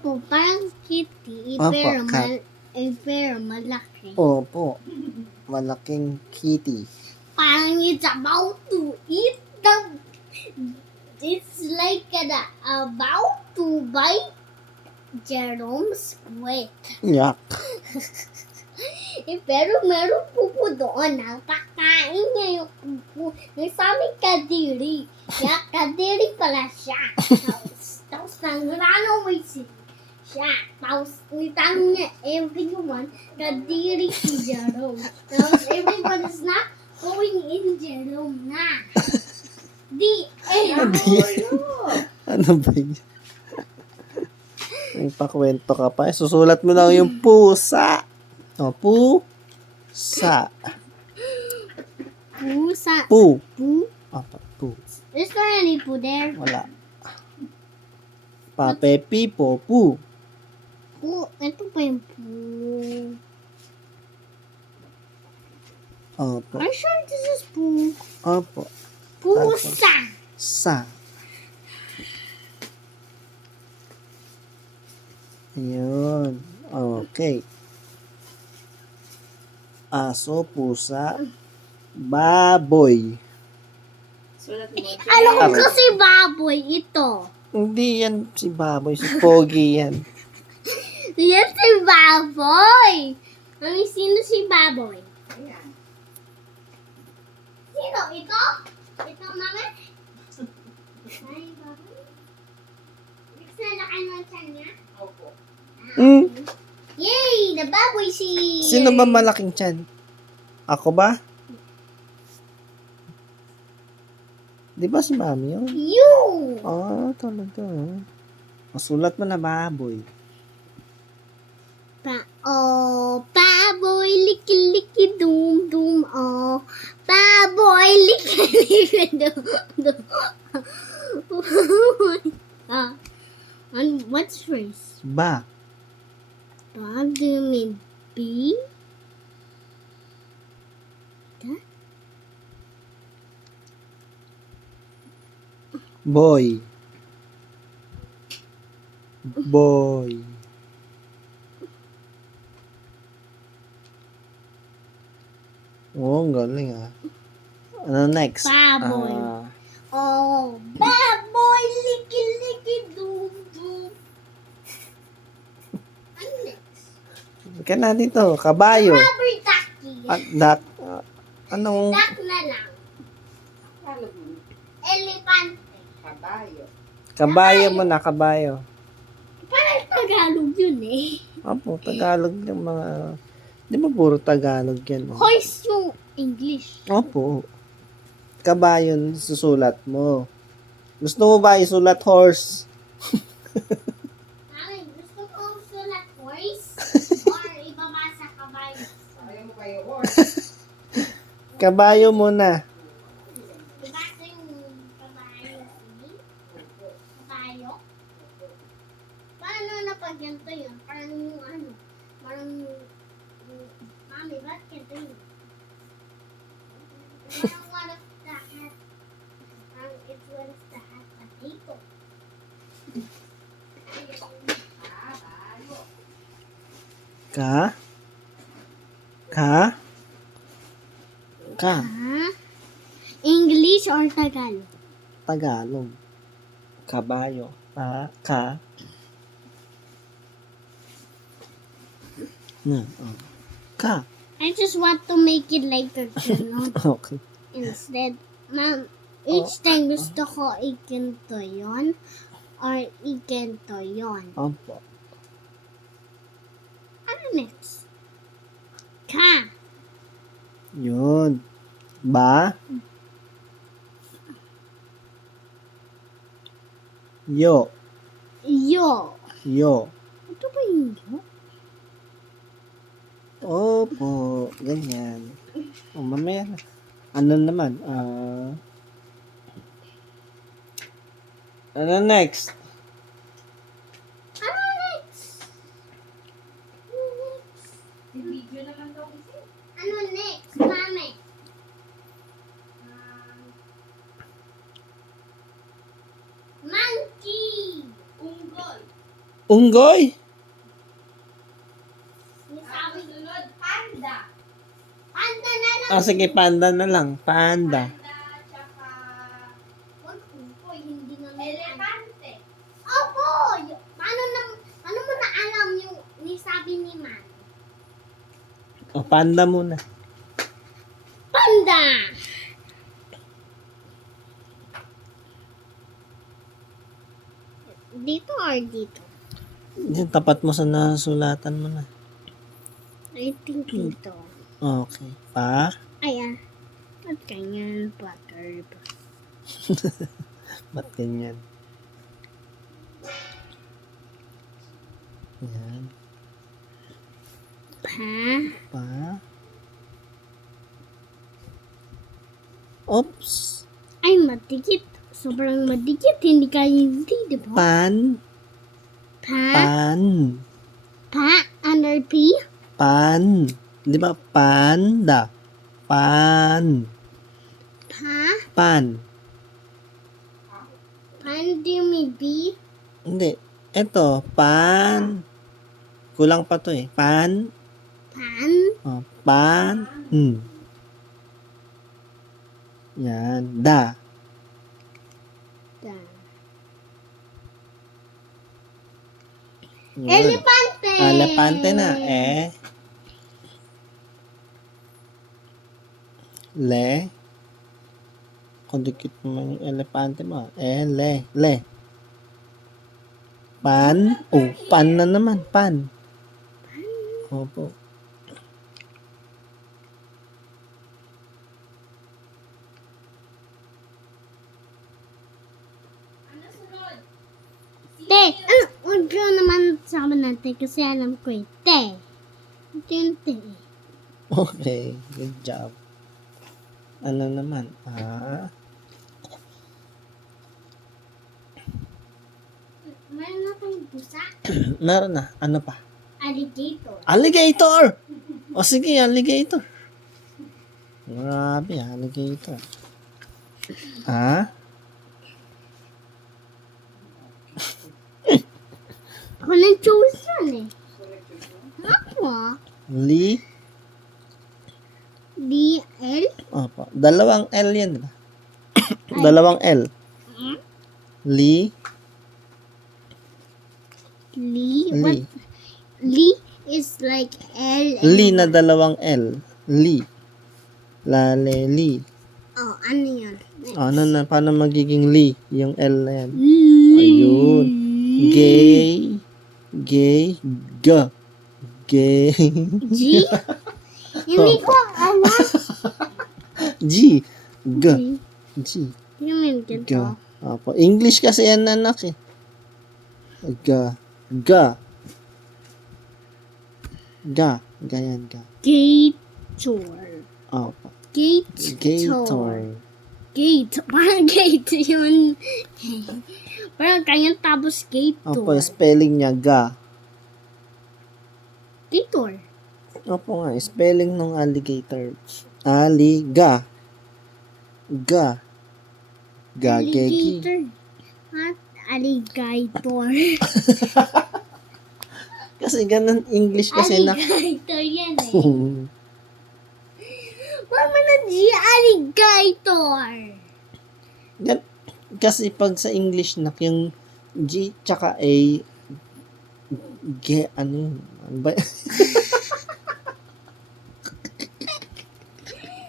Opo, parang kitty, Opo, pero, cat. pero malaki. Opo. Malaking kitty. Parang it's about to eat the... It's like about to bite Jerome's squid. Yak. Pero meron pupo doon. Nakakain niya yung pupo. Nagsaming kadiri. Kaya kadiri pala siya. Tapos nangrano may siya. Tapos nitanong niya everyone, kadiri si Jerome. Tapos everybody's not going in Jerome na. Ano ba yun? Nagpakwento ka pa. Susulat mo lang yung pusa. O, pusa. Pusa. Pu. Poo? Apa, pu. Is there any poo there? Wala. Pape, pipo, pu. Poo. Ito pa yung poo. Opo. Are you sure this is poo? Opo. Pusa. Sa. Ayun. Okay. Aso, pusa, baboy. Alam ko kasi baboy ito. Hindi yan si baboy, si Pogi yan. Yan si baboy. Mami, sino si baboy? Sino? Ito? Ito, mami? Ay, baboy. Next na laki ng tiyan niya? Opo. Yay! The baboy si... Sino ba malaking tiyan? Ako ba? Di ba si mami yun? You! Talaga. Masulat mo na baboy. Baboy, liki liki doom doom, baboy, liki liki doom doom. And what's first? Ba. Dog, do you mean B? Boy. Boy. Ang galing Ano next? Baboy. Baboy, liki liki doom doom. Ano next? Ka na dito, kabayo. Rubber ducky. Duck. Anong? Duck na lang. Elephant. Kabayo mo na, kabayo. Parang Tagalog yun eh. Opo, Tagalog yung mga... Di ba puro Tagalog yan? Horse yung English. Opo. Kabayo susulat mo. Gusto mo ba isulat horse? Ay, gusto ko sulat horse or ibabasa kabayo. Ayaw mo kayo horse. Kabayo muna. Ibasa yung kabayo. Kabayo? Paano na pag ganito yun? Parang yung parang mami, ba't ganito yun? Parang what if the hat, it's what if the hat potato? Ka? English or Tagalog? Tagalog. Kabayo. Ka. Na. Ka. I just want to make it like a ganon. Okay. Instead, ma'am, each time gusto ko ikinto yon or ikinto yon. Opo. Ano next? Ka. Yun. Ba. Yo. Yo. Yo. Ito ba yung yo? Opo. Ganyan. Mamaya na. Ano naman? Ano next? Ano next? Video naman daw kasi. Ano next, mami? Monkey. Unggoy. Unggoy? Sabi sunod, panda. Panda na lang. Ah, sige, panda na lang. Panda. Panda, tsaka... Wag po, hindi na elepante. Opo! Paano mo na alam yung sabi ni Man? O, panda muna. Panda! Dito or dito? Yan, tapat mo sa nasulatan mo na. I think dito. Okay. Pa? Ayan. At ganyan, butter. Ba't ganyan? Yan. Pa? Pa? Oops. Ay, madikit. Sobrang madikit. Hindi di ba? Pan? Pa? Pan? Pa? Under P? Pan? Di ba? Panda. Pan. Pa? Pan. Pan, do you mean B? Hindi. Ito. Pan. Kulang pa to eh. Pan. Pan? Oh, pan. Yan. Da. Da. Yun. Elepante! Elepante na. Le. Kundikit naman yung elepante mo. Le. Pan. Oh, pan na naman. Pan. Opo. Te! Ano? Huwag ko naman sama natin kasi alam ko eh. Te! Ito yung te. Okay. Good job. Ano naman? Meron na kong busa. Meron na. Ano pa? Alligator. Alligator! O sige, alligator. Grabe, alligator. Ako nang choose yan eh. Ako ah. Li? D-L? Opo. Dalawang L yan, di ba? Dalawang L. Li? Lee? Li. What? Lee is like L. Li na dalawang L. Li. Lale, li. Oh, ano yun? Ano na, paano magiging li? Yung L na yan. Lee. Ayun. Gay. Gay. G. Gay. G? Hindi ko alam. G. G. G. Yung mean G. ganito. Opo. English kasi yan, anak eh. G. G. G. Ganyan, G. Gator. Opo. Gator. Gator. Gate. Parang gate yun. Parang kanyang tapos gator. Opo, spelling niya G. Gator. Opo nga, spelling ng alligator. Aliga. Ga. Gagegi. Alligator. At alligator. Kasi ganun English kasi na. Alligator yan eh. Mama na G, alligator. Kasi pag sa English na yung G tsaka A ano yun? Ano ba?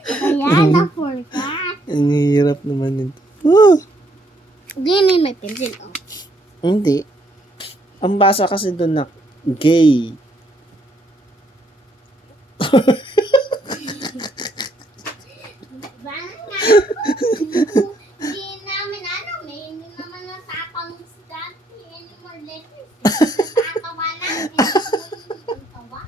Kaya na-forgot. Ang hirap naman yun. Ganyan may pencil, oh. Hindi. Ang basa kasi doon na gay. Hindi namin hindi naman natapang si Dati. Any more letters? Natatawa lang. Tawa.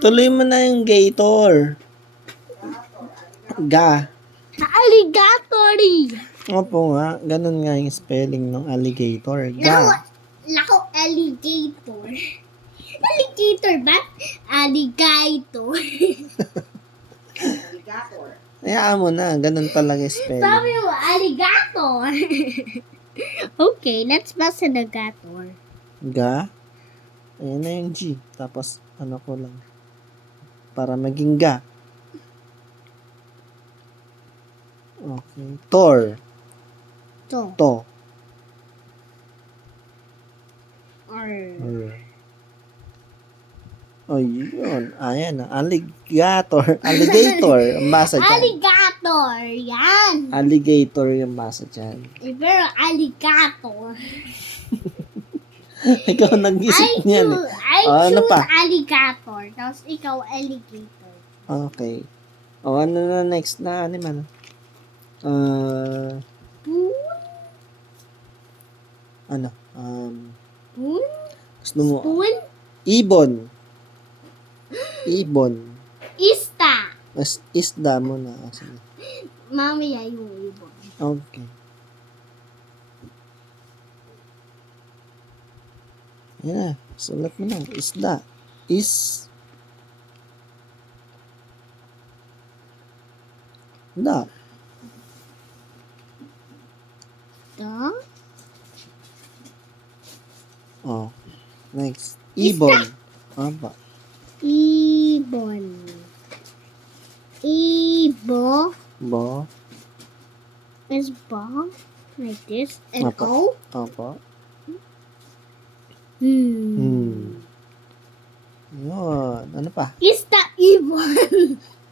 Tuloy mo na yung gator. Ga. Alligatory. Opo nga, ganun nga yung spelling ng alligator. Ga. Lako, alligator. Alligator ba? Alligator. Hayaan mo na, ganun talaga yung spelling. Sabi mo, alligator. Okay, let's pass alligator. Ga. Ayan na yung G. Tapos, ano ko lang. Para maging ga. Okay. Tor. To. To. Or. Ayun. Ayan na. Alligator. Alligator. Ang basa dyan. Alligator. Yan. Alligator yung basa dyan. Pero alligator. Ikaw nag-isip niyan. I Ano choose pa? alligator. Tapos ikaw alligator. Okay. O, ano na next na animal? Spoon? Ano? Spoon? Gusto mo? Spoon? Ibon. Ibon. Ista. Isda mo na. Sige. Mamaya yung ibon. Okay. Yan na. Sulat mo na. Isda. Da. Da? Oh. Next. Ibon. Aba. Ibon. Ibo Bo. is ba? Like this. And Apa. O? Apa. Hmm. Yun. Ano pa? Ista ibon.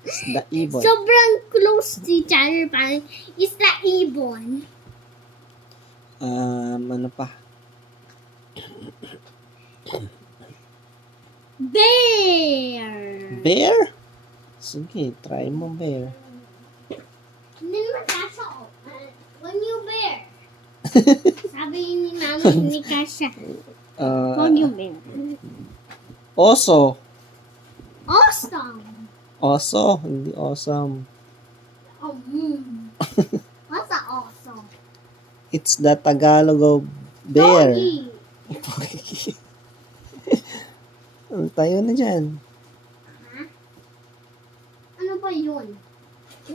Isda. Ibon. Sobrang close si Chandler. Parang ista ibon. Ano pa? Bear. Bear? Sige, try mo bear. Hindi naman kasha ko. When you bear. Sabi ni mama, hindi kasha. When you bear. Oso. Awesome. Oso, hindi awesome. Oh, What's a awesome? It's the Tagalog of bear. Doggy. Tayo na dyan. Ano ba yun?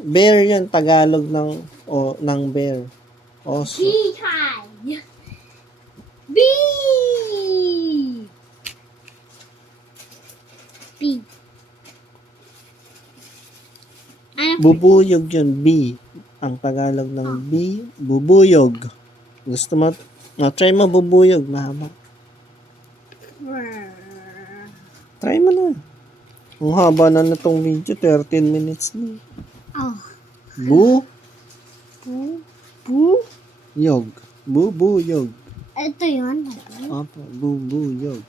Bear yun, Tagalog ng bear. Oso. Beehive. B. B. Ano? Bubuyog yun, B. Ang Tagalog ng B, bubuyog. Gusto mo? Try mo bubuyog, mahaba. Try mo na. Ang haba na itong video, 13 minutes na. Oh. Yog. Bubuyog. Ito yun. Opo, bubuyog.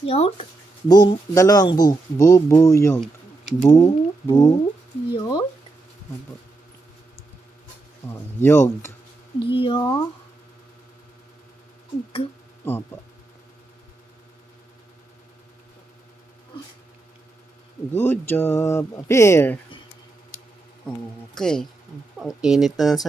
Yog? Dalawang bubuyog. Yog? Opo. Yog. Yog? Opo. Good job. Appear. Okay. Ang init na ng